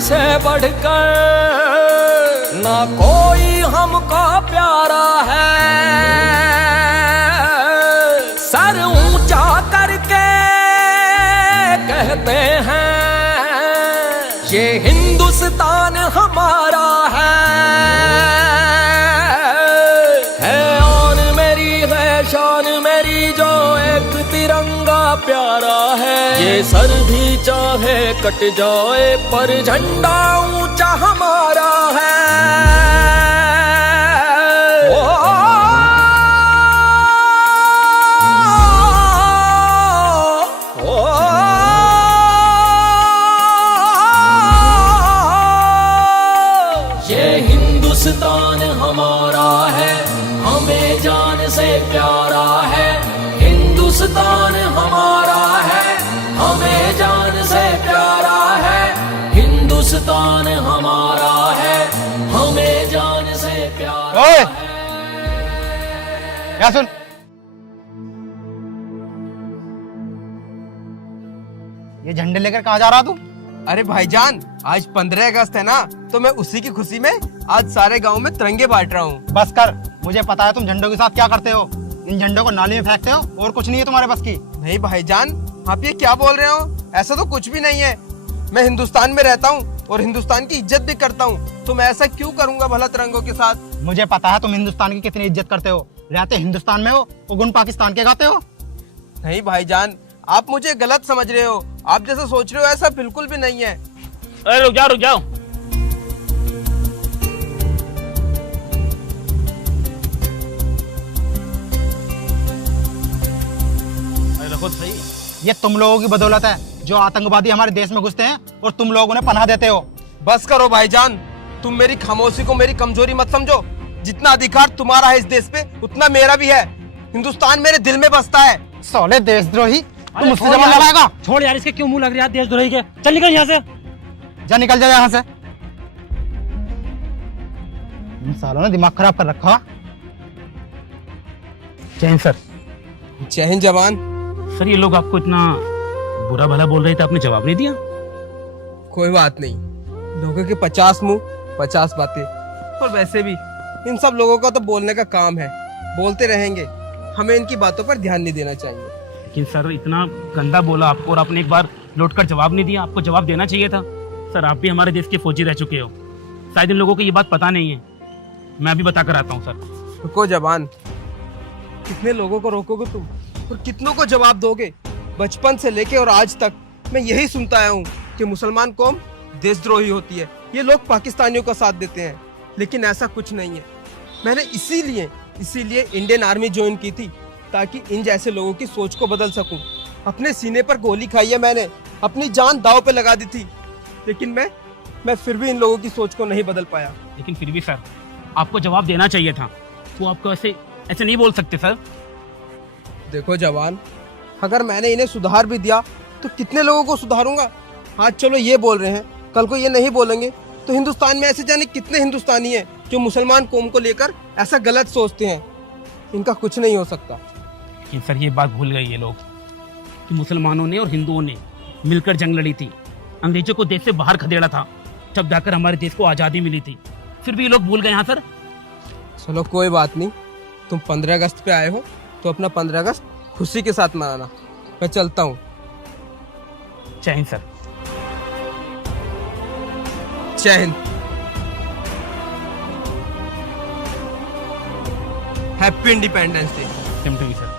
से बढ़कर ना कोई हमको प्यारा है। सर ऊंचा करके कहते हैं ये हिंदुस्तान हमारा है आन मेरी है शान मेरी जो एक तिरंगा प्यारा है। ये सर भी चाहे कट जाए पर झंडा ऊंचा हमारा है। ओ, ओ, ओ, ये हिंदुस्तान हमारा है हमें जान से प्यारा है। हिंदुस्तान हमारा है हमें जान से प्यारा है। हिंदुस्तान हमारा है हमें जान से प्यारा है। क्या सुन, ये झंडे लेकर कहाँ जा रहा तू? अरे भाईजान, आज 15 अगस्त है ना, तो मैं उसी की खुशी में आज सारे गांव में तिरंगे बांट रहा हूँ। बस कर, मुझे पता है तुम झंडों के साथ क्या करते हो। इन झंडों को नाली में फेंकते हो और कुछ नहीं है तुम्हारे बस की। नहीं भाईजान, आप ये क्या बोल रहे हो? ऐसा तो कुछ भी नहीं है। मैं हिंदुस्तान में रहता हूँ और हिंदुस्तान की इज्जत भी करता हूँ, तो मैं ऐसा क्यों करूंगा भला तिरंगों के साथ? मुझे पता है तुम हिंदुस्तान की कितनी इज्जत करते हो। रहते हिंदुस्तान में हो और गुण पाकिस्तान के गाते हो। नहीं भाईजान, आप मुझे गलत समझ रहे हो। आप जैसा सोच रहे हो ऐसा बिल्कुल भी नहीं है। अरे रुक जाओ रुक जाओ। अरे रखो सही। ये तुम लोगों की बदौलत है जो आतंकवादी हमारे देश में घुसते हैं और तुम लोग उन्हें पनाह देते हो। बस करो भाईजान, तुम मेरी खामोशी को मेरी कमजोरी मत समझो। जितना अधिकार तुम्हारा है इस देश पे उतना मेरा भी है। हिंदुस्तान मेरे दिल में बसता है। साले देशद्रोही, तुम मुझसे जबान लड़ाएगा? छोड़ यार, इसके क्यों मुंह लग रही है देशद्रोही के। चल निकल यहाँ से। जा निकल जा यहाँ से। इन सालों ने दिमाग खराब कर रखा। जय हिंद सर। जय हिंद जवान। सर ये लोग आपको इतना बुरा भला बोल रहे थे, आपने जवाब नहीं दिया? कोई बात नहीं, लोगों के 50 मुंह 50 बातें। और वैसे भी इन सब लोगों का तो बोलने का काम है, बोलते रहेंगे। हमें इनकी बातों पर ध्यान नहीं देना चाहिए। लेकिन सर इतना गंदा बोला आपको और आपने एक बार लौटकर जवाब नहीं दिया। आपको जवाब देना चाहिए था। सर आप भी हमारे देश के फौजी रह चुके हो, शायद इन लोगों को ये बात पता नहीं है। मैं अभी बता कर आता हूँ सर। रुको जवान, कितने लोगों को रोकोगे तुम और कितनों को जवाब दोगे? बचपन से लेके और आज तक मैं यही सुनता आया हूँ कि मुसलमान कौम देशद्रोही होती है, ये लोग पाकिस्तानियों का साथ देते हैं। लेकिन ऐसा कुछ नहीं है। मैंने इसीलिए इंडियन आर्मी ज्वाइन की थी, ताकि इन जैसे लोगों की सोच को बदल सकूं। अपने सीने पर गोली खाई है मैंने, अपनी जान दांव पे लगा दी थी, लेकिन मैं फिर भी इन लोगों की सोच को नहीं बदल पाया। लेकिन फिर भी सर आपको जवाब देना चाहिए था। वो आपको ऐसे नहीं बोल सकते सर। देखो जवान, अगर मैंने इन्हें सुधार भी दिया तो कितने लोगों को सुधारूंगा? आज चलो ये बोल रहे हैं, कल को ये नहीं बोलेंगे, तो हिंदुस्तान में ऐसे जाने कितने हिंदुस्तानी हैं जो मुसलमान कौम को लेकर ऐसा गलत सोचते हैं। इनका कुछ नहीं हो सकता। लेकिन सर ये बात भूल गए ये लोग कि मुसलमानों ने और हिंदुओं ने मिलकर जंग लड़ी थी, अंग्रेजों को देश से बाहर खदेड़ा था, तब जाकर हमारे देश को आज़ादी मिली थी। फिर भी ये लोग भूल गए। हाँ सर चलो कोई बात नहीं, तुम 15 अगस्त पे आए हो तो अपना 15 अगस्त खुशी के साथ मनाना। मैं चलता हूँ। जय हिंद सर। जय हिंद। Happy independence day. Same to you sir.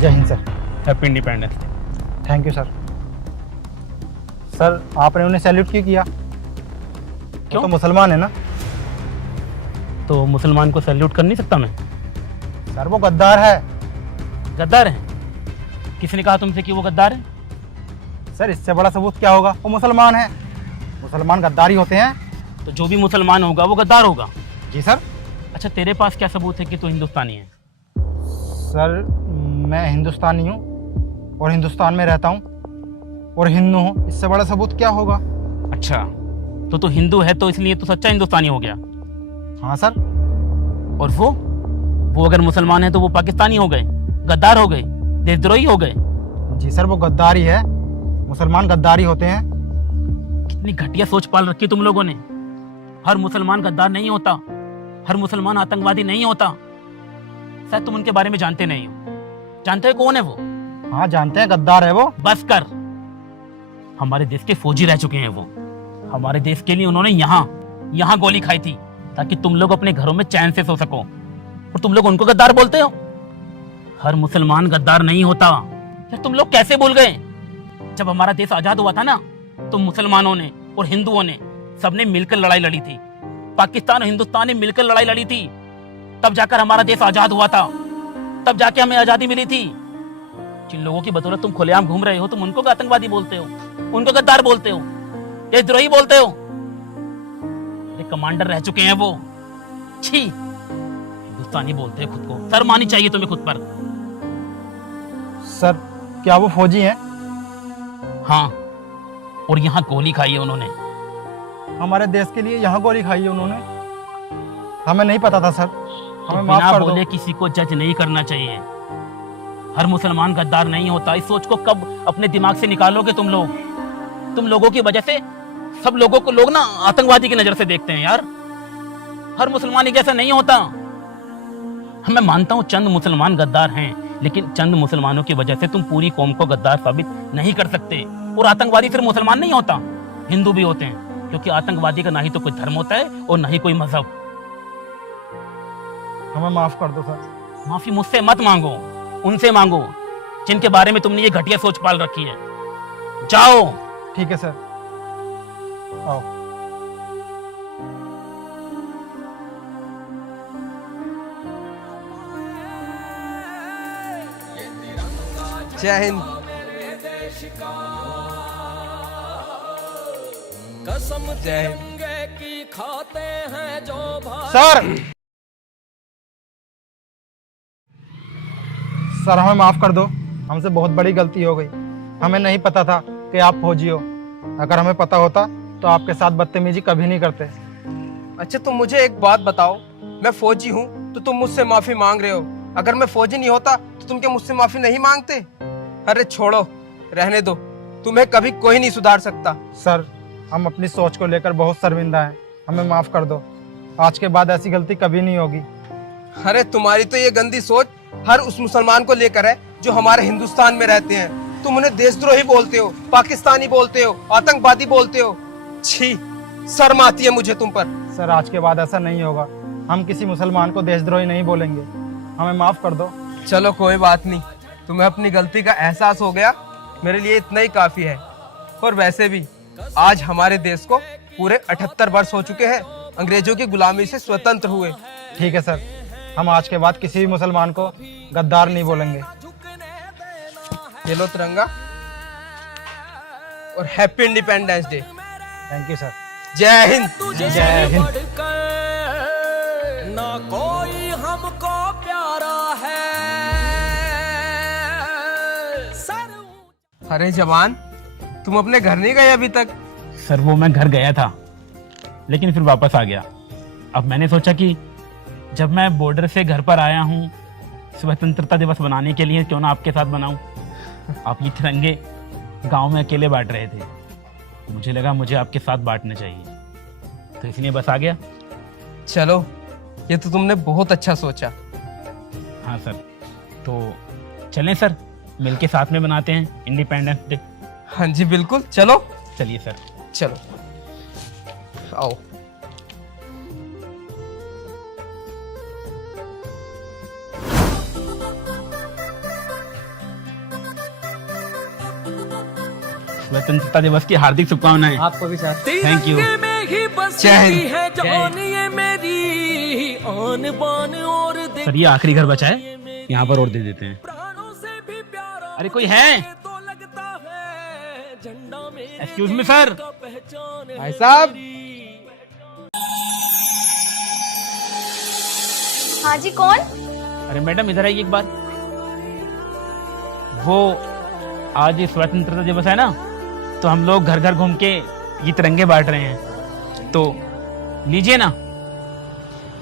जय हिंद sir. Happy independence day. Thank you sir. Sir आपने उन्हें सैल्यूट क्यों किया? क्यों? तो मुसलमान है ना। तो मुसलमान को सैल्यूट कर नहीं सकता मैं? सर वो गद्दार है। गद्दार है? किसने कहा तुमसे कि वो गद्दार है? सर इससे बड़ा सबूत क्या होगा? वो मुसलमान है। मुसलमान गद्दारी होते हैं। तो जो भी मुसलमान होगा वो गद्दार होगा। जी सर। अच्छा तेरे पास क्या सबूत है कि तू हिंदुस्तानी है? सर मैं हिंदुस्तानी हूँ और हिंदुस्तान में रहता हूँ और हिंदू हूँ, इससे बड़ा सबूत क्या होगा? अच्छा तो तू हिंदू है तो इसलिए तू सच्चा हिंदुस्तानी हो गया? हाँ सर। और वो वो अगर मुसलमान है तो वो पाकिस्तानी हो गए, गद्दार हो गए, देशद्रोही हो गए। जी सर, वो गद्दारी है, मुसलमान गद्दारी होते हैं। कितनी घटिया सोच पाल रखी तुम लोगों ने। हर मुसलमान गद्दार नहीं होता, हर मुसलमान आतंकवादी नहीं होता। शायद तुम उनके बारे में जानते नहीं हो। जानते हो कौन है वो? हाँ जानते हैं, गद्दार है वो। बस कर। हमारे देश के फौजी रह चुके हैं वो। हमारे देश के लिए उन्होंने यहाँ गोली खाई थी ताकि तुम लोग अपने घरों में चैन से सो सको, और तुम लोग उनको गद्दार बोलते हो। हर मुसलमान गद्दार नहीं होता। यार तुम लोग कैसे भूल गए? जब हमारा देश आजाद हुआ था ना, तो मुसलमानों ने और हिंदुओं ने सबने मिलकर लड़ाई लड़ी थी। पाकिस्तान और हिंदुस्तान ने मिलकर लड़ाई लड़ी थी, तब जाकर हमारा देश आजाद हुआ था, तब जाके हमें आजादी मिली थी। जिन लोगों की बदौलत तुम खुलेआम घूम रहे हो, तुम उनको आतंकवादी बोलते हो, उनको गद्दार बोलते हो, देशद्रोही बोलते हो। अरे कमांडर रह चुके हैं वो। छी, हिंदुस्तानी बोलते हैं खुद को। शर्म आनी चाहिए तुम्हें खुद पर। सर क्या वो फौजी हैं? हाँ, और यहाँ गोली खाई है उन्होंने। हमारे देश के लिए यहाँ गोली खाई है उन्होंने। हमें नहीं पता था सर, हमें माफ बिना कर दो। बोले किसी को जज नहीं करना चाहिए। हर मुसलमान गद्दार नहीं होता। इस सोच को कब अपने दिमाग से निकालोगे तुम लोग? तुम लोगों की वजह से सब लोगों को लोग ना आतंकवादी की नजर से देखते हैं यार। हर मुसलमान एक जैसा नहीं होता। मैं मानता हूं चंद मुसलमान गद्दार हैं, लेकिन चंद मुसलमानों की वजह से तुम पूरी कौम को गद्दार साबित नहीं कर सकते। और आतंकवादी सिर्फ मुसलमान नहीं होता, हिंदू भी होते हैं, क्योंकि आतंकवादी का ना ही तो कोई धर्म होता है और ना ही कोई मजहब। हमें माफ कर दो सर। माफी मुझसे मत मांगो, उनसे मांगो जिनके बारे में तुमने ये घटिया सोच पाल रखी है। जाओ। ठीक है सर, आओ। जय हिंद। कसम जय हिंद। तिरंगे की खाते हैं जो सर सर हमें माफ कर दो, हमसे बहुत बड़ी गलती हो गई। हमें नहीं पता था कि आप फौजी हो। अगर हमें पता होता तो आपके साथ बदतमीजी कभी नहीं करते। अच्छा तुम मुझे एक बात बताओ, मैं फौजी हूँ तो तुम मुझसे माफी मांग रहे हो, अगर मैं फौजी नहीं होता तो तुम क्या मुझसे माफी नहीं मांगते? अरे छोड़ो, रहने दो, तुम्हें कभी कोई नहीं सुधार सकता। सर हम अपनी सोच को लेकर बहुत शर्मिंदा हैं, हमें माफ कर दो। आज के बाद ऐसी गलती कभी नहीं होगी। अरे तुम्हारी तो ये गंदी सोच हर उस मुसलमान को लेकर है जो हमारे हिंदुस्तान में रहते हैं। तुम उन्हें देशद्रोही बोलते हो, पाकिस्तानी बोलते हो, आतंकवादी बोलते हो। छी, शर्म आती है मुझे तुम पर। सर आज के बाद ऐसा नहीं होगा, हम किसी मुसलमान को देशद्रोही नहीं बोलेंगे। हमें माफ कर दो। चलो कोई बात नहीं, तुम्हें अपनी गलती का एहसास हो गया, मेरे लिए इतना ही काफी है। और वैसे भी आज हमारे देश को पूरे 78 वर्ष हो चुके हैं अंग्रेजों की गुलामी से स्वतंत्र हुए। ठीक है सर, हम आज के बाद किसी भी मुसलमान को गद्दार नहीं बोलेंगे। ये लो तिरंगा और happy independence day. Thank you sir. जय हिंद। तुझे जय हिंद। बढ़कर ना कोई हमको प्यारा है। सर अरे जवान, तुम अपने घर नहीं गए अभी तक? सर वो मैं घर गया था, लेकिन फिर वापस आ गया। अब मैंने सोचा कि जब मैं बॉर्डर से घर पर आया हूँ स्वतंत्रता दिवस मनाने के लिए, क्यों ना आपके साथ बनाऊं। आप ये तिरंगे गांव में अकेले बांट रहे थे, मुझे लगा मुझे आपके साथ बांटना चाहिए, तो इसलिए बस आ गया। चलो, ये तो तुमने बहुत अच्छा सोचा। हाँ सर, तो चलें सर, मिलके साथ में बनाते हैं इंडिपेंडेंस डे। हाँ जी बिल्कुल, चलो। चलिए सर। चलो आओ। स्वतंत्रता दिवस की हार्दिक शुभकामनाएं। आपको भी सर। Thank you. तिरंगे में ही बसती जय हिंद। है जान ये मेरी, आन बान और सर ये आखिरी घर बचा है, यहाँ पर और दे देते हैं। प्राणों से भी प्यारा अरे कोई है? तो लगता है झंडा मेरे एक्सक्यूज मी सर। का पहचान है भाई साहब। हाँ जी, कौन? अरे मैडम इधर आइए एक बार। वो आज स्वतंत्रता दिवस है ना, तो हम लोग घर घर घूम के ये तिरंगे बांट रहे हैं, तो लीजिए ना।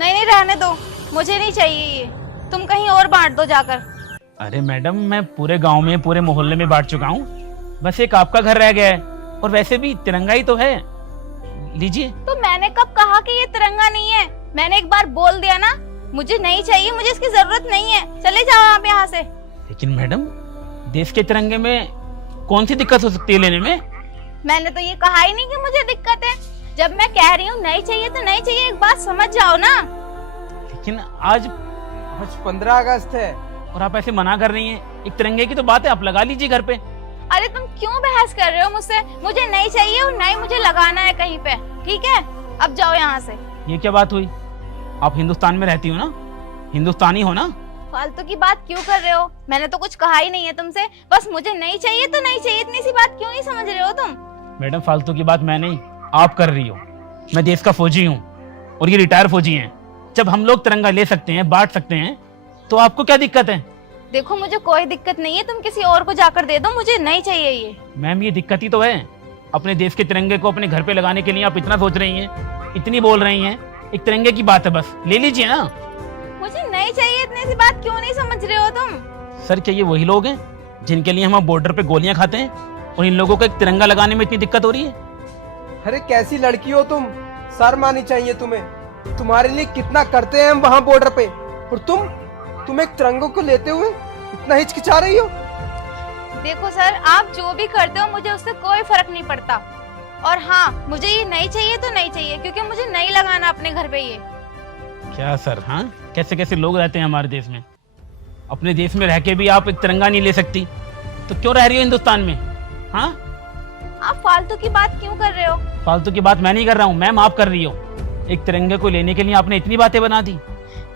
नहीं नहीं, रहने दो, मुझे नहीं चाहिए ये। तुम कहीं और बांट दो जाकर। अरे मैडम, मैं पूरे गांव में, पूरे मोहल्ले में बांट चुका हूँ, बस एक आपका घर रह गया है। और वैसे भी तिरंगा ही तो है, लीजिए। तो मैंने कब कहा कि ये तिरंगा नहीं है? मैंने एक बार बोल दिया ना, मुझे नहीं चाहिए, मुझे इसकी जरूरत नहीं है, चले जाओ आप यहाँ से। लेकिन मैडम, देश के तिरंगे में कौन सी दिक्कत हो सकती है लेने में? मैंने तो ये कहा ही नहीं कि मुझे दिक्कत है। जब मैं कह रही हूँ नहीं चाहिए तो नहीं चाहिए, एक बात समझ जाओ ना। लेकिन आज 15 अगस्त है। और आप ऐसे मना कर रही हैं, एक तिरंगे की तो बात है, आप लगा लीजिए घर पे। अरे तुम क्यों बहस कर रहे हो मुझसे? मुझे नहीं चाहिए और नहीं मुझे लगाना है कहीं पे, ठीक है? अब जाओ यहाँ से। ये क्या बात हुई? आप हिंदुस्तान में रहती हो ना, हिंदुस्तानी हो ना? फालतू की बात क्यों कर रहे हो? मैंने तो कुछ कहा ही नहीं है तुमसे, बस मुझे नहीं चाहिए तो नहीं चाहिए, इतनी सी बात क्यों नहीं समझ रहे हो तुम? मैडम, फालतू की बात मैं नहीं, आप कर रही हो। मैं देश का फौजी हूँ और ये रिटायर फौजी हैं। जब हम लोग तिरंगा ले सकते हैं, बांट सकते हैं, तो आपको क्या दिक्कत है? देखो मुझे कोई दिक्कत नहीं है, तुम किसी और को जाकर दे दो, मुझे नहीं चाहिए ये। मैम, ये दिक्कत ही तो है। अपने देश के तिरंगे को अपने घर पे लगाने के लिए आप इतना सोच रही हैं, इतनी बोल रही हैं। एक तिरंगे की बात है, बस ले लीजिए ना। मुझे नहीं चाहिए, इतनी सी बात क्यों नहीं समझ रहे हो तुम? सर, क्या ये वही लोग हैं जिनके लिए हम बॉर्डर पे गोलियां खाते हैं और इन लोगों को एक तिरंगा लगाने में इतनी दिक्कत हो रही है? अरे कैसी लड़की हो तुम, शर्म आनी चाहिए तुम्हें। तुम्हारे लिए कितना करते हैं हम वहाँ बॉर्डर पे, और तुम एक तिरंगों को लेते हुए इतना हिचकिचा रही हो। देखो सर, आप जो भी करते हो मुझे उससे कोई फर्क नहीं पड़ता। और हाँ, मुझे ये नहीं चाहिए तो नहीं चाहिए, क्योंकि मुझे नहीं लगाना अपने घर पे ये। क्या सर, हाँ, कैसे कैसे लोग रहते हैं हमारे देश में। अपने देश में रह के भी आप एक तिरंगा नहीं ले सकती, तो क्यों रह रही हो हिंदुस्तान में? हाँ, आप फालतू की बात क्यों कर रहे हो? फालतू की बात मैं नहीं कर रहा हूँ मैम, आप कर रही हो। एक तिरंगे को लेने के लिए आपने इतनी बातें बना दी।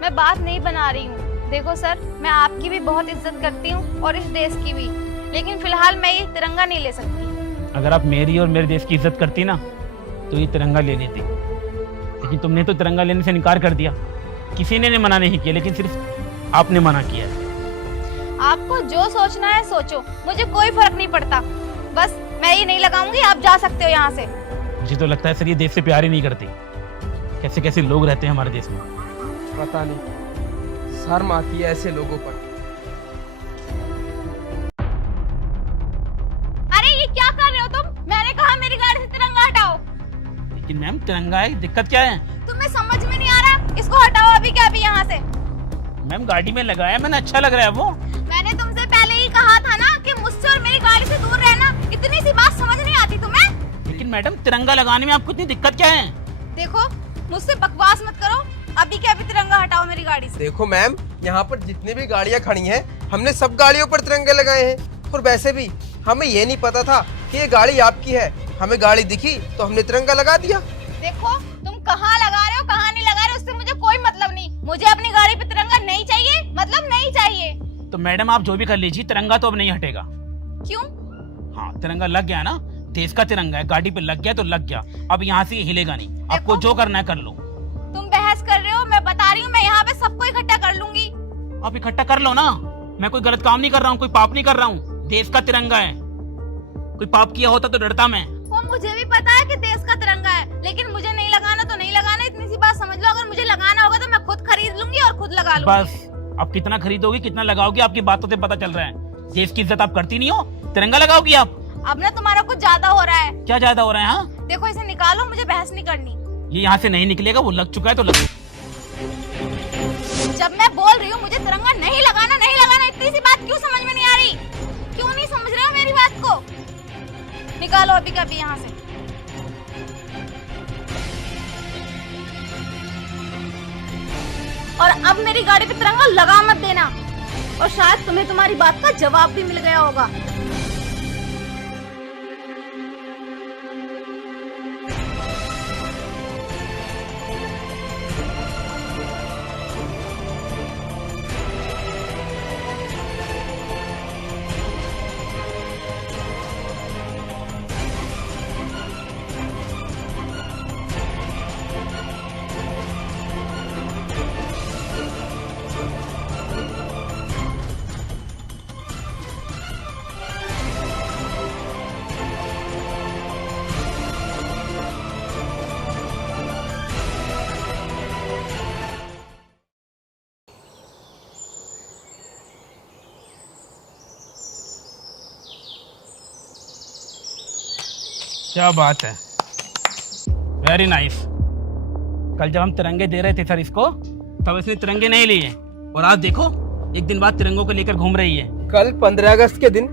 मैं बात नहीं बना रही हूँ। देखो सर, मैं आपकी भी बहुत इज्जत करती हूँ और इस देश की भी, लेकिन फिलहाल मैं ये तिरंगा नहीं ले सकती। अगर आप मेरी और मेरे देश की इज्जत करती ना, तो ये तिरंगा ले लेती। लेकिन तुमने तो तिरंगा लेने से इनकार कर दिया। किसी ने मना नहीं किया, लेकिन सिर्फ आपने मना किया है। आपको जो सोचना है सोचो, मुझे कोई फर्क नहीं पड़ता। बस मैं ये नहीं लगाऊंगी, आप जा सकते हो यहाँ से। मुझे तो लगता है सर, ये देश से प्यार ही नहीं करते। कैसे कैसे लोग रहते हैं हमारे देश में। पता नहीं, शर्म आती है ऐसे लोगों पर। अरे ये क्या कर रहे हो तुम? मैंने कहा मेरी गाड़ी से तिरंगा हटाओ। लेकिन मैम, तिरंगा है, दिक्कत क्या है? तुम्हें समझ में नहीं आ रहा? इसको हटाओ अभी के अभी यहाँ से। मैम, गाड़ी में लगाया मैंने, अच्छा लग रहा है वो। मैंने तुमसे पहले ही कहा था ना कि मुझसे और मेरी गाड़ी से दूर रहना। इतनी सी बात समझ नहीं आती तुम्हें? लेकिन मैडम, तिरंगा लगाने में आपको इतनी दिक्कत क्या है? देखो, मुझसे बकवास मत करो, अभी के अभी तिरंगा हटाओ मेरी गाड़ी से। देखो मैम, यहाँ पर जितनी भी गाड़ियाँ खड़ी हैं, हमने सब गाड़ियों पर तिरंगे लगाए हैं। और वैसे भी हमें ये नहीं पता था कि ये गाड़ी आपकी है। हमें गाड़ी दिखी तो हमने तिरंगा लगा दिया। देखो, तुम कहाँ लगा रहे हो कहाँ नहीं लगा रहे हो, उससे मुझे कोई मतलब नहीं। मुझे अपनी गाड़ी पे तिरंगा नहीं चाहिए, मतलब नहीं चाहिए। तो मैडम, आप जो भी कर लीजिए, तिरंगा तो अब नहीं हटेगा। क्यों? हाँ, तिरंगा लग गया ना, देश का तिरंगा है, गाड़ी पे लग गया तो लग गया। अब यहाँ से हिलेगा नहीं। आपको जो करना है कर लो। तुम बहस कर रहे हो, मैं बता रही हूँ, मैं यहाँ पे सबको इकट्ठा कर लूंगी। आप इकट्ठा कर लो ना, मैं कोई गलत काम नहीं कर रहा हूँ, कोई पाप नहीं कर रहा हूँ। देश का तिरंगा है, कोई पाप किया होता तो डरता मैं। वो मुझे भी पता है कि देश का तिरंगा है, लेकिन मुझे नहीं लगाना तो नहीं लगाना, इतनी सी बात समझ लो। अगर मुझे लगाना होगा तो मैं खुद खरीद लूंगी और खुद लगा लूंगी। बस, आप कितना खरीदोगी, कितना लगाओगी, आपकी बातों से पता चल रहा है। देश की इज्जत आप करती नहीं हो, तिरंगा लगाओगी आप। अब ना तुम्हारा कुछ ज्यादा हो रहा है। क्या ज्यादा हो रहा है? हाँ, देखो, इसे निकालो, मुझे बहस नहीं करनी। ये यहाँ से नहीं निकलेगा, वो लग चुका है तो लग। जब मैं बोल रही हूँ मुझे तिरंगा नहीं लगाना नहीं लगाना, इतनी सी बात क्यों समझ में नहीं आ रही? क्यों नहीं समझ रहे हो मेरी बात को? निकालो अभी कभी यहाँ से। और अब मेरी गाड़ी पे तिरंगा लगा मत देना। और शायद तुम्हें तुम्हारी बात का जवाब भी मिल गया होगा। क्या बात है, वेरी नाइस। कल जब हम तिरंगे दे रहे थे सर इसको, तब इसने तिरंगे नहीं लिए, और आज देखो एक दिन बाद तिरंगों को लेकर घूम रही है। कल 15 अगस्त के दिन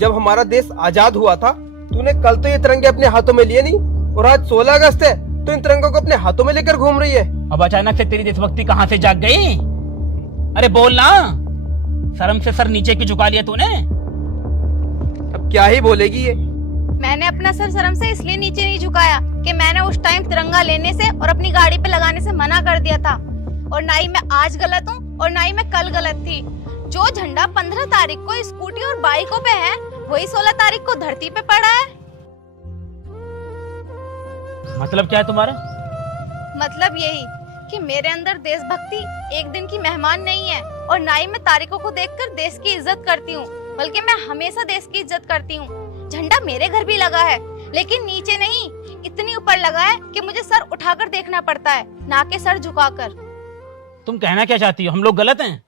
जब हमारा देश आजाद हुआ था, तूने कल तो ये तिरंगे अपने हाथों में लिए नहीं, और आज 16 अगस्त है तो इन तिरंगों को अपने हाथों में लेकर घूम रही है। अब अचानक से तेरी देशभक्ति कहाँ से जाग गई? अरे बोल ना, शर्म से सर नीचे क्यों झुका लिया तूने? अब क्या ही बोलेगी ये। मैंने अपना सर शर्म से इसलिए नीचे नहीं झुकाया कि मैंने उस टाइम तिरंगा लेने से और अपनी गाड़ी पे लगाने से मना कर दिया था, और ना ही मैं आज गलत हूँ और ना ही मैं कल गलत थी। जो झंडा 15 तारीख को स्कूटी और बाइकों पे है, वही 16 तारीख को धरती पे पड़ा है। मतलब क्या है तुम्हारा? मतलब यही कि मेरे अंदर देशभक्ति एक दिन की मेहमान नहीं है, और ना ही मैं तारीखों को देखकर देश की इज्जत करती हूँ, बल्कि मैं हमेशा देश की इज्जत करती हूँ। झंडा मेरे घर भी लगा है, लेकिन नीचे नहीं, इतनी ऊपर लगा है कि मुझे सर उठाकर देखना पड़ता है, ना कि सर झुकाकर। तुम कहना क्या चाहती हो, हम लोग गलत हैं?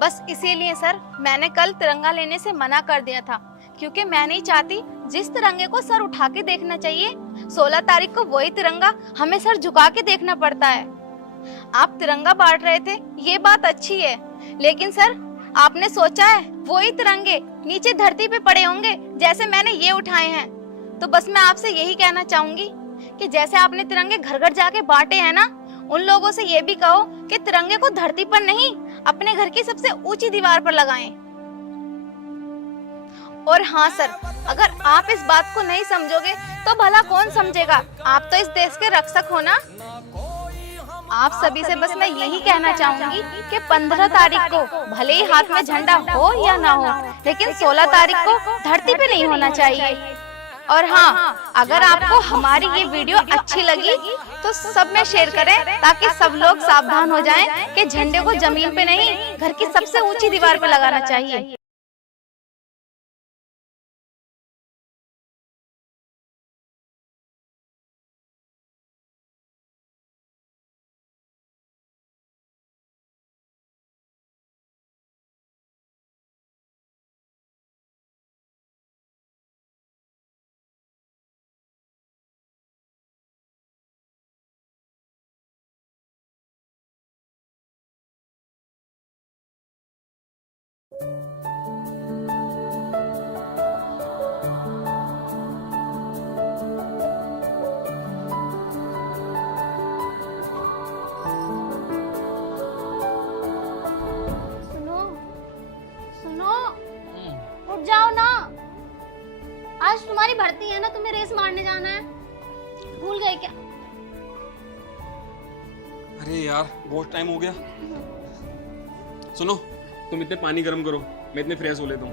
बस इसीलिए सर मैंने कल तिरंगा लेने से मना कर दिया था, क्योंकि मैं नहीं चाहती जिस तिरंगे को सर उठा के देखना चाहिए, 16 तारीख को वही तिरंगा हमें सर झुका के देखना पड़ता है। आप तिरंगा बांट रहे थे, ये बात अच्छी है, लेकिन सर आपने सोचा है वही तिरंगे नीचे धरती पे पड़े होंगे जैसे मैंने ये उठाए हैं? तो बस मैं आपसे यही कहना चाहूंगी कि जैसे आपने तिरंगे घर घर जाके बांटे हैं ना, उन लोगों से ये भी कहो कि तिरंगे को धरती पर नहीं, अपने घर की सबसे ऊंची दीवार पर लगाएं। और हाँ सर, अगर आप इस बात को नहीं समझोगे तो भला कौन समझेगा? आप तो इस देश के रक्षक हो ना। आप सभी से बस मैं यही कहना चाहूंगी कि 15 तारीख को भले ही हाथ में झंडा हो या ना हो, लेकिन 16 तारीख को धरती पे नहीं होना चाहिए। और हाँ, अगर आपको हमारी ये वीडियो अच्छी लगी तो सब में शेयर करें, ताकि सब लोग सावधान हो जाएं कि झंडे को जमीन पे नहीं, घर की सबसे ऊंची दीवार पे लगाना चाहिए। उठ जाओ ना, आज तुम्हारी भर्ती है ना, तुम्हें रेस मारने जाना है, भूल गए क्या? अरे यार बहुत टाइम हो गया। सुनो, तुम इतने पानी गर्म करो, मैं इतने फ्रेश हो लेता हूँ।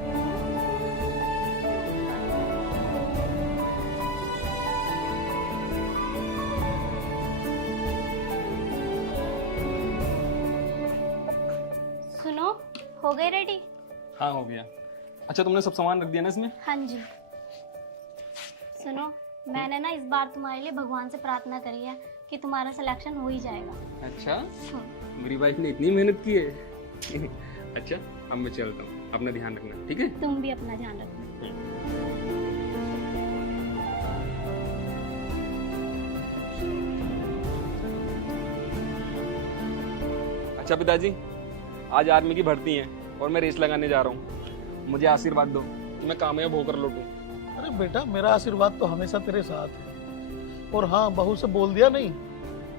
सुनो, हो गए रेडी? हाँ हो गया। अच्छा तुमने सब सामान रख दिया ना इसमें? हाँ जी। सुनो, मैंने ना इस बार तुम्हारे लिए भगवान से प्रार्थना करी है कि तुम्हारा सिलेक्शन हो ही जाएगा। अच्छा, मेरी वाइफ ने इतनी मेहनत की है। अच्छा अब मैं चलता हूँ, अपना ध्यान रखना, ठीक है? तुम भी अपना ध्यान रखना। अच्छा पिताजी, आज आर्मी की भर्ती है और मैं रेस लगाने जा रहा हूँ, मुझे आशीर्वाद दो कि मैं कामयाब होकर लौटूं। अरे बेटा, मेरा आशीर्वाद तो हमेशा तेरे साथ है। और हाँ, बहू से बोल दिया नहीं,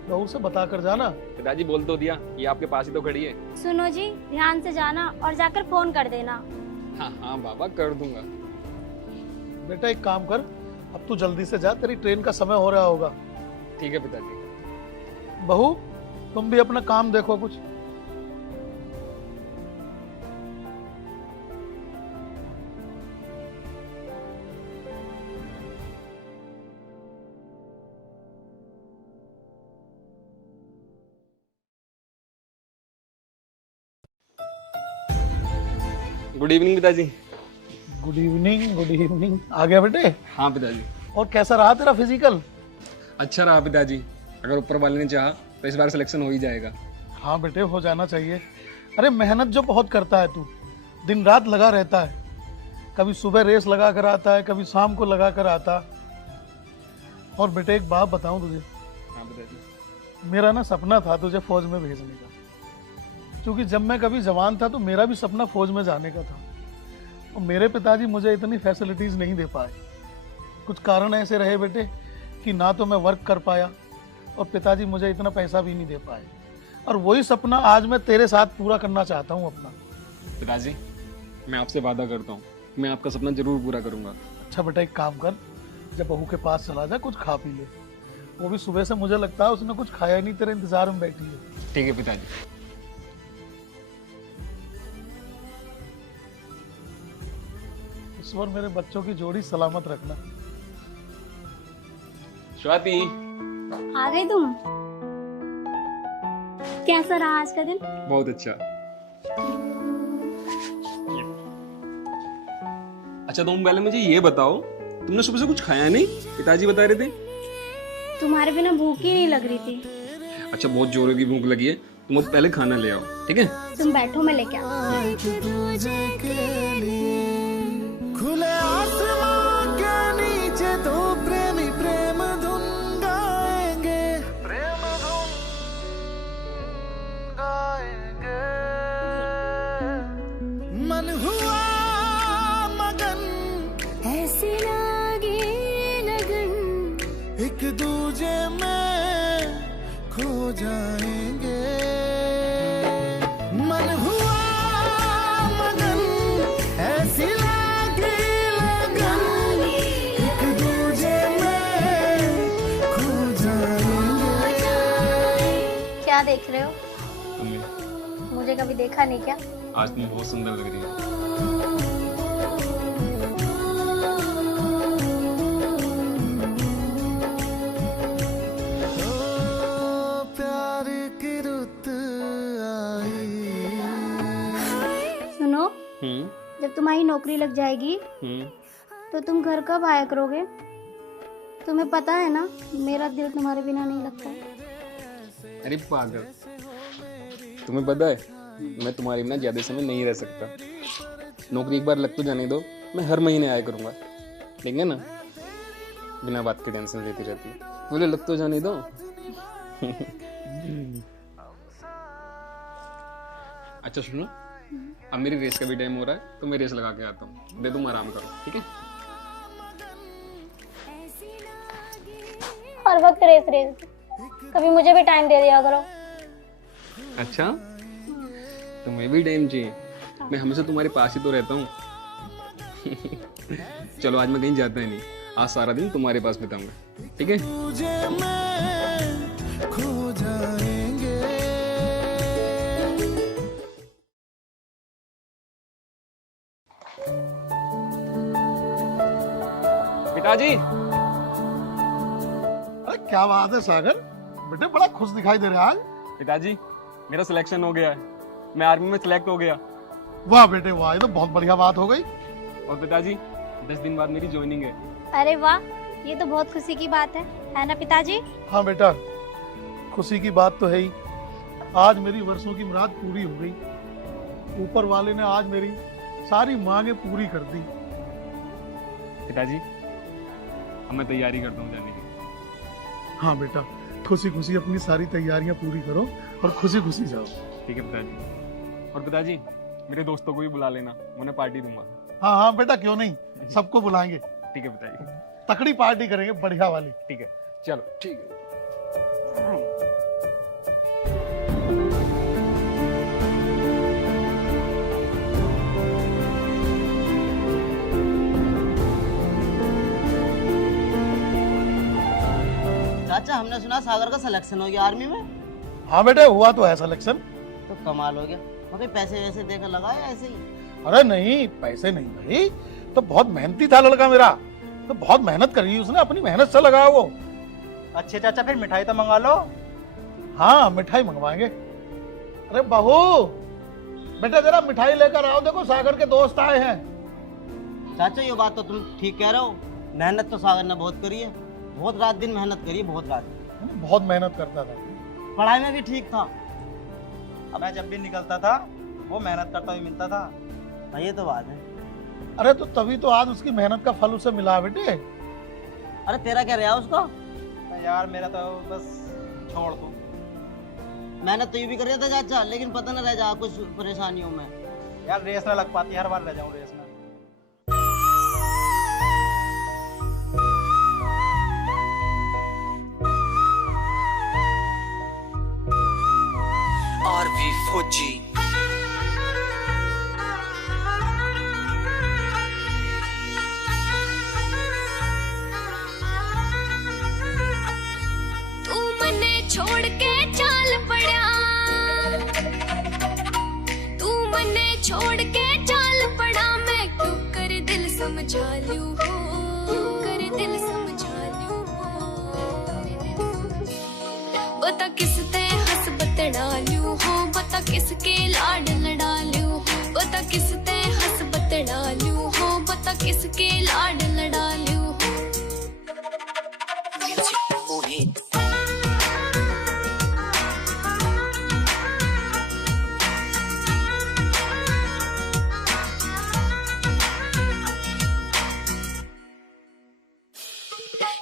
बहू से बता कर जाना। पिताजी बोल तो दिया, ये आपके पास ही तो खड़ी है। सुनो जी, ध्यान से जाना और जाकर फोन कर देना। हाँ हाँ बाबा, कर दूंगा। बेटा एक काम कर, अब तू जल्दी से जा, तेरी ट्रेन का समय हो रहा होगा। ठीक है पिताजी। बहू तुम भी अपना काम देखो कुछ। गुड इवनिंग पिताजी। Good evening, good evening. आ गया बेटे? हाँ पिताजी। और कैसा रहा तेरा फिजिकल? अच्छा रहा पिताजी, अगर ऊपर वाले ने चाहा तो इस बार सिलेक्शन हो ही जाएगा। हाँ बेटे, हो जाना चाहिए। अरे मेहनत जो बहुत करता है तू, दिन रात लगा रहता है, कभी सुबह रेस लगा कर आता है, कभी शाम को लगा कर आता। और बेटे एक बात बताऊं तुझे, हाँ पिताजी। मेरा ना सपना था तुझे फौज में भेजने का, क्योंकि जब मैं कभी जवान था तो मेरा भी सपना फौज में जाने का था। और मेरे पिताजी मुझे इतनी फैसिलिटीज नहीं दे पाए। कुछ कारण ऐसे रहे बेटे कि ना तो मैं वर्क कर पाया और पिताजी मुझे इतना पैसा भी नहीं दे पाए। और वही सपना आज मैं तेरे साथ पूरा करना चाहता हूँ अपना। पिताजी मैं आपसे वादा करता हूँ, मैं आपका सपना जरूर पूरा करूंगा। अच्छा बेटा एक काम कर, जब बहू के पास चला जा, कुछ खा पी ले। वो भी सुबह से मुझे लगता है उसने कुछ खाया नहीं, तेरे इंतजार में बैठी है। ठीक है पिताजी। ईश्वर मेरे बच्चों की जोड़ी सलामत रखना। स्वाति। आ गई तुम? कैसा रहा आज का दिन? बहुत अच्छा। अच्छा तुम पहले मुझे ये बताओ, तुमने सुबह से कुछ खाया नहीं? पिताजी बता रहे थे। तुम्हारे बिना भूख ही नहीं लग रही थी। अच्छा बहुत जोरों की भूख लगी है, तुम मुझे पहले खाना ले आओ, ठीक है? तुम बैठो, मैं लेके आऊं। खुले आसमां के नीचे दो प्रेमी प्रेम धुन गाएंगे, प्रेम धुन गाएंगे। मन हुआ मगन, ऐसी लगी लगन, एक दूजे में खो जाएंगे। मन हुआ मगन, ऐसी क्या देख रहे हो? तुम्हें। मुझे कभी देखा नहीं क्या? आज तुम बहुत सुंदर लग रही हो। प्यार की रुत आई। सुनो, जब तुम्हारी नौकरी लग जाएगी तो तुम घर कब आया करोगे? तुम्हें पता है ना मेरा दिल तुम्हारे बिना नहीं लगता। अरे पागल, तुम्हें पता है मैं तुम्हारे बिना ज्यादा समय नहीं रह सकता। नौकरी एक बार लग तो जाने दो, मैं हर महीने आया करूंगा, ठीक है ना? बिना बात के टेंशन लेती रहती, बोले लग तो जाने दो। अच्छा सुनो, अब मेरी रेस का भी टाइम हो रहा है, तो मैं रेस लगा के आता हूँ। दे तुम आराम करो, ठीक है? हर वक्त रेस रेस, कभी मुझे भी टाइम दे दिया करो। अच्छा तुम्हें भी टाइम चाहिए? मैं हमेशा तुम्हारे पास ही तो रहता हूँ। चलो आज मैं कहीं जाता ही नहीं, आज सारा दिन तुम्हारे पास बिताऊंगा, ठीक है? तुझे में खो जाएंगे। पिताजी। अरे क्या बात है सागर, बेटे बड़ा खुश दिखाई दे रहा है आज। पिताजी मेरा सिलेक्शन हो गया है, मैं आर्मी में सिलेक्ट हो गया। वाह बेटे वाह, ये तो बहुत बढ़िया बात हो गई। और पिताजी 10 दिन बाद मेरी ज्वाइनिंग है। अरे वाह, ये तो बहुत खुशी की बात है ना पिताजी? हाँ बेटा, खुशी की बात तो है ही। आज मेरी वर्षों की मुराद पूरी हो गई। ऊपर वाले ने आज मेरी सारी मांगे पूरी कर दी। पिताजी अब मैं तैयारी करता हूँ जाने की। हाँ बेटा, खुशी खुशी अपनी सारी तैयारियां पूरी करो और खुशी खुशी जाओ। ठीक है पिताजी। और पिताजी मेरे दोस्तों को भी बुला लेना, उन्हें पार्टी दूंगा। हाँ हाँ बेटा, क्यों नहीं, सबको बुलाएंगे। ठीक है पिताजी। तकड़ी पार्टी करेंगे, बढ़िया वाली। ठीक है चलो, ठीक है। चाचा हमने सुना सागर का सिलेक्शन हो गया आर्मी में। हाँ बेटे, हुआ तो है सिलेक्शन। तो कमाल हो गया। मगर पैसे वैसे देकर लगाया ऐसे ही? अरे नहीं, पैसे नहीं भाई, तो बहुत मेहनती था लड़का मेरा, तो बहुत मेहनत करी उसने, अपनी मेहनत से लगाया वो। अच्छे चाचा फिर मिठाई तो मंगा लो। हाँ मिठाई मंगवाएंगे। अरे बहू, बेटा जरा मिठाई लेकर आओ, देखो सागर के दोस्त आए हैं। चाचा ये बात तो तुम ठीक कह रहे हो, मेहनत तो सागर ने बहुत करी है, बहुत रात दिन मेहनत करी है, बहुत रात दिन। बहुत मेहनत करता था। पढ़ाई में भी ठीक था। अब मैं जब भी निकलता था वो मेहनत करता हुआ मिलता था। हाँ, ये तो बात है। अरे तो तभी तो आज उसकी मेहनत का फल उसे मिला बेटे। अरे तेरा क्या रहा उसको? यार मेरा तो बस छोड़ दो। मेहनत तो ये भी कर रहा था चाचा, लेकिन पता न रह जा कुछ परेशानियों में। यार रेस ना लग पाती, हर बार रह जाऊं रेस में। आरवी फौजी तू मने छोड़ के चाल पड़ा, तू मने छोड़ के चाल पड़ा, मैं क्यों कर दिल समझा लूं हो, क्यों कर दिल समझा लूं हो। बता किस ते हंस बतड़ा लूं हो, बता किसके लाड लड़ा लूं हो, बता किस ते हंस बतड़ा लूं हो, बता किसके लाड लड़ा लूं हो। मोहित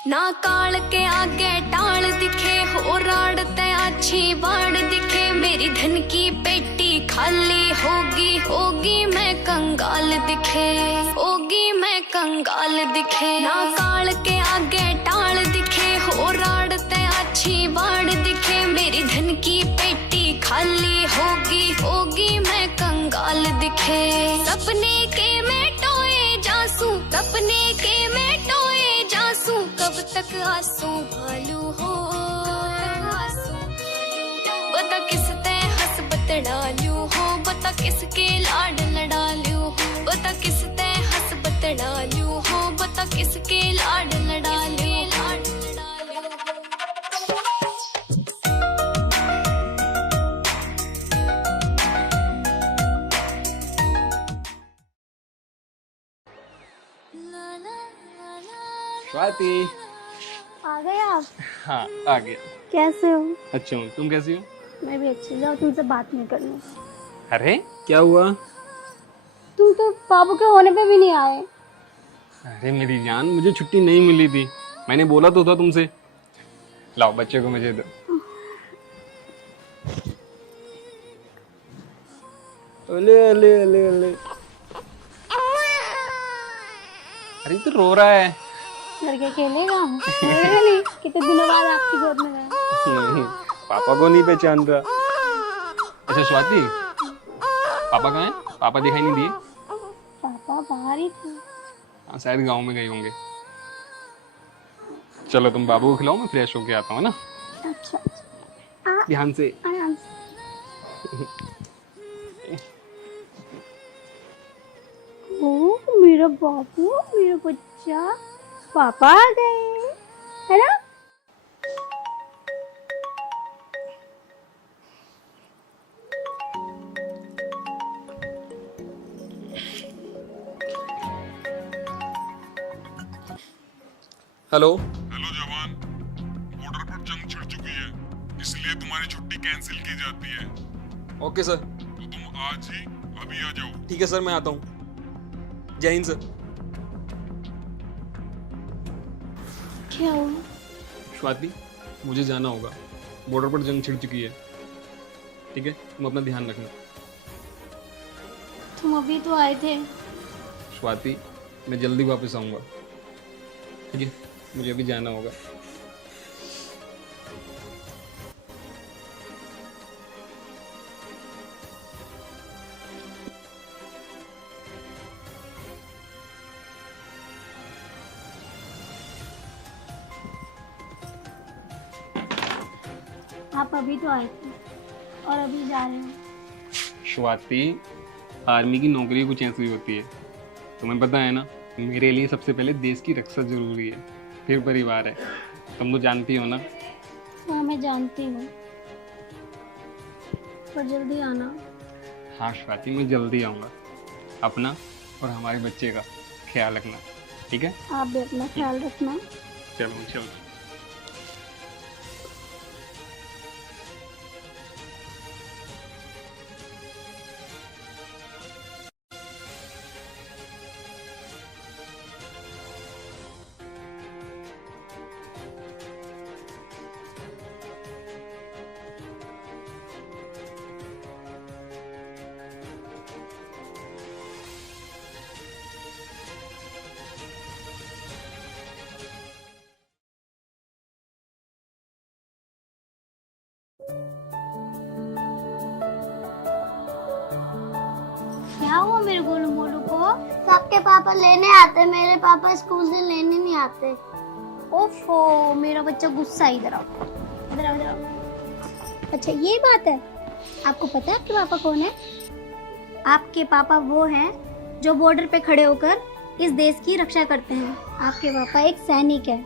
ना काल के आगे टाल दिखे, हो राड़ ते अच्छी बाड़ दिखे, मेरी धन की पेटी खाली होगी, होगी मैं कंगाल दिखे, होगी मैं कंगाल दिखे। ना काल के आगे टाल दिखे, हो राड़ ते अच्छी बाड़ दिखे, मेरी धन की पेटी खाली होगी, होगी मैं कंगाल दिखे। सपने के मैं टोए जासूं, सपने के मैं टोए जासूं, कब तक आंसू भालू हो, बता किस ते हंस बतड़ा लूं हो, बता किसके लाड लड़ा लूं हो, बता किस ते हंस बतड़ा लूं हो, बता किसके लाड लड़ा लूं, लाड लड़ा लूं हो। स्वाति। आ गए आप? हाँ आ गया। कैसे हो? अच्छा हूँ, तुम कैसी हो? मैं भी अच्छी। जाओ, तुमसे बात नहीं करनी। अरे क्या हुआ? तुम तो बाबू के होने पे भी नहीं आए। अरे मेरी जान, मुझे छुट्टी नहीं मिली थी, मैंने बोला तो था तुमसे। लाओ बच्चे को मुझे दो। अले अले अले अले। अरे तो रो रहा है। लड़के खेलेगा? खेलेगा नहीं? कितने दिनों बाद आपकी गोद में गया। नहीं, पापा को नहीं पहचान रहा। अच्छा स्वाति, पापा कहाँ हैं? पापा दिखाई नहीं दिए? पापा बाहर ही थे। हाँ शायद गांव में गए होंगे। चलो तुम बाबू को खिलाओ, मैं फ्रेश होके आता हूँ ना। अच्छा ध्यान से। आराम से। ओ मेरा बाबू, मेरा बच्चा, पापा आ गए, है ना? हेलो। हेलो जवान, बॉर्डर पर जंग छिड़ चुकी है, इसलिए तुम्हारी छुट्टी कैंसिल की जाती है। Okay sir. तो तुम आज ही अभी आ जाओ। ठीक है सर, मैं आता हूँ। जय हिंद सर। क्या हुआ? स्वाति, मुझे जाना होगा, बॉर्डर पर जंग छिड़ चुकी है। ठीक है, तुम अपना ध्यान रखना। तुम अभी तो आए थे। स्वाति, मैं जल्दी वापस आऊँगा। ठीक है, मुझे अभी जाना होगा। आप अभी तो आए थे और अभी जा रहे हो। स्वाति, आर्मी की नौकरी कुछ ऐसी होती है, तुम्हें पता है ना। मेरे लिए सबसे पहले देश की रक्षा जरूरी है, फिर परिवार है। तुम तो जानती हो ना। हाँ मैं जानती हूँ, पर जल्दी आना। हाँ स्वाति, मैं जल्दी आऊँगा। अपना और हमारे बच्चे का ख्याल रखना, ठीक है? आप भी अपना ख्याल रखना। चलो चलो। क्या हुआ मेरे गोलू मोलू को? सबके पापा लेने आते, मेरे पापा स्कूल से लेने नहीं आते। ओफो, मेरा बच्चा गुस्सा। इधर आओ, इधर आओ, इधर आओ। अच्छा ये बात है, आपको पता है आपके पापा कौन है? आपके पापा वो हैं जो बॉर्डर पे खड़े होकर इस देश की रक्षा करते हैं। आपके पापा एक सैनिक है,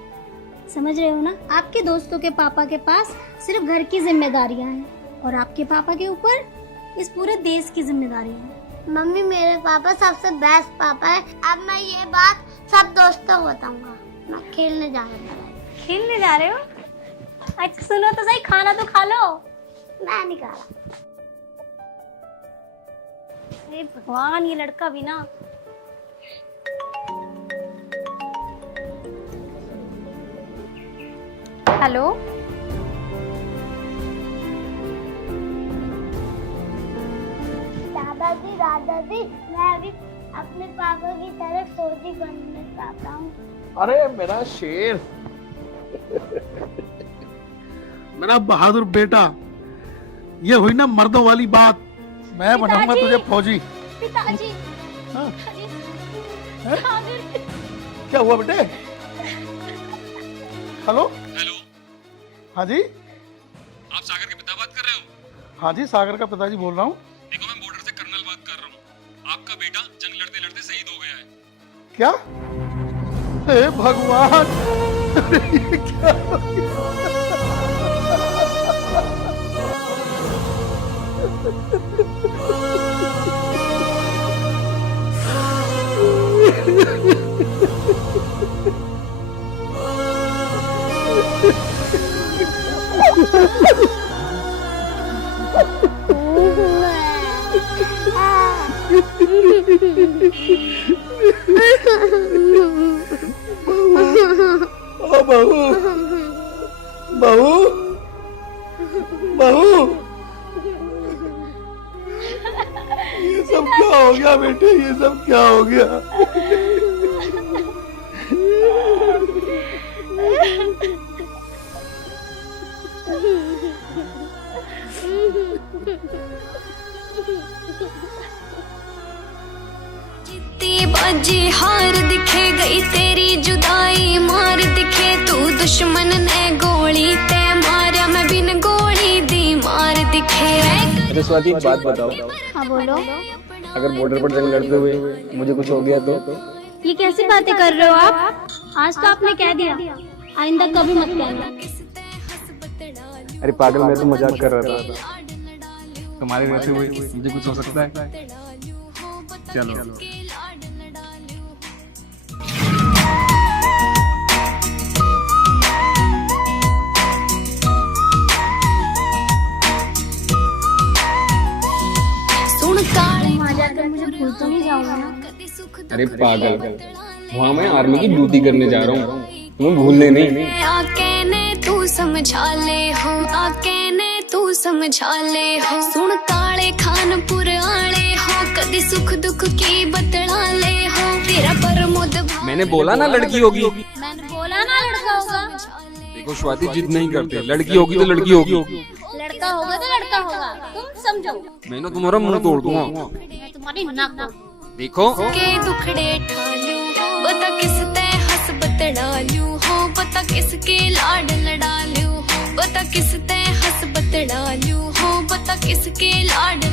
समझ रहे हो ना? आपके दोस्तों के पापा के पास सिर्फ घर की जिम्मेदारियां हैं और आपके पापा के ऊपर इस पूरे देश की जिम्मेदारियां हैं। मम्मी, मेरे पापा सबसे बेस्ट पापा है। अब मैं ये बात सब दोस्तों को बताऊंगा। मैं खेलने जा रहा हूँ। खेलने जा रहे हो? अच्छा सुनो तो सही, खाना तो खा लो। मैं नहीं खा रहा। अरे भगवान, ये लड़का भी ना। हेलो, दादाजी दादाजी, मैं अभी अपने पापा की तरह फौजी बनना चाहता हूँ। अरे मेरा शेर, मेरा बहादुर बेटा, ये हुई ना मर्दों वाली बात। मैं बनाऊंगा तुझे फौजी। पिताजी, हाँ? पिताजी। क्या हुआ बेटे? हेलो हेलो, हाँ जी। आप सागर के पिता बात कर रहे हो? हाँ जी, सागर का पिताजी बोल रहा हूँ। देखो, मैं बॉर्डर से कर्नल बात कर रहा हूँ। आपका बेटा जंग लड़ते लड़ते शहीद हो गया है। क्या? हे भगवान, अरे ये क्या हो ओ बहू, बहू, बहू, ये सब क्या हो गया बेटे? ये सब क्या हो गया? जितनी बाजी हार दिखे, गई तेरी जुदाई मार दिखे। तू दुश्मन ने गोली ते मारा, मैं बिन गोली दी मार दिखे। अरे स्वाति, एक बात बताओ। हाँ बोलो। अगर बॉर्डर पर जंग लड़ते हुए मुझे कुछ हो गया तो? ये कैसी बातें कर रहे हो आप? आज तो आपने कह दिया, आइंदा कभी मत कहना। अरे पागल, मैं तो मजाक कर रहा था। तुम्हारे रहते हुए मुझे कुछ हो सकता है? चलो। सुन काले, वहाँ जाकर मुझे भूल तो नहीं जाओगे ना? अरे पागल, वहाँ मैं आर्मी की ड्यूटी करने जा रहा हूँ, तुम्हें भूलने नहीं। आके ने तू समझा ले हो, आके ने तू समझा ले हो। सुन काले खानपुर आले हो, कदी सुख दुख की बतला ले हो। तेरा परमोद मैंने बोला ना लड़की होगी। मैंने बोला ना लड़का होगा। देखो स्वाति, जिद नहीं करते, लड़की होगी तो लड़की होगी। लड़का होगा तो लड़का होगा, तुम समझो। मैं ना तुम्हारा मुंह तोड़ दूंगा। मैं तुम्हारी नाक तोड़। देखो के दुखड़े ठालू, बता किस ते हंस बतड़ालू हो। बता किसके लाड लड़ालू हो, बता किस ते हंस किसके लाड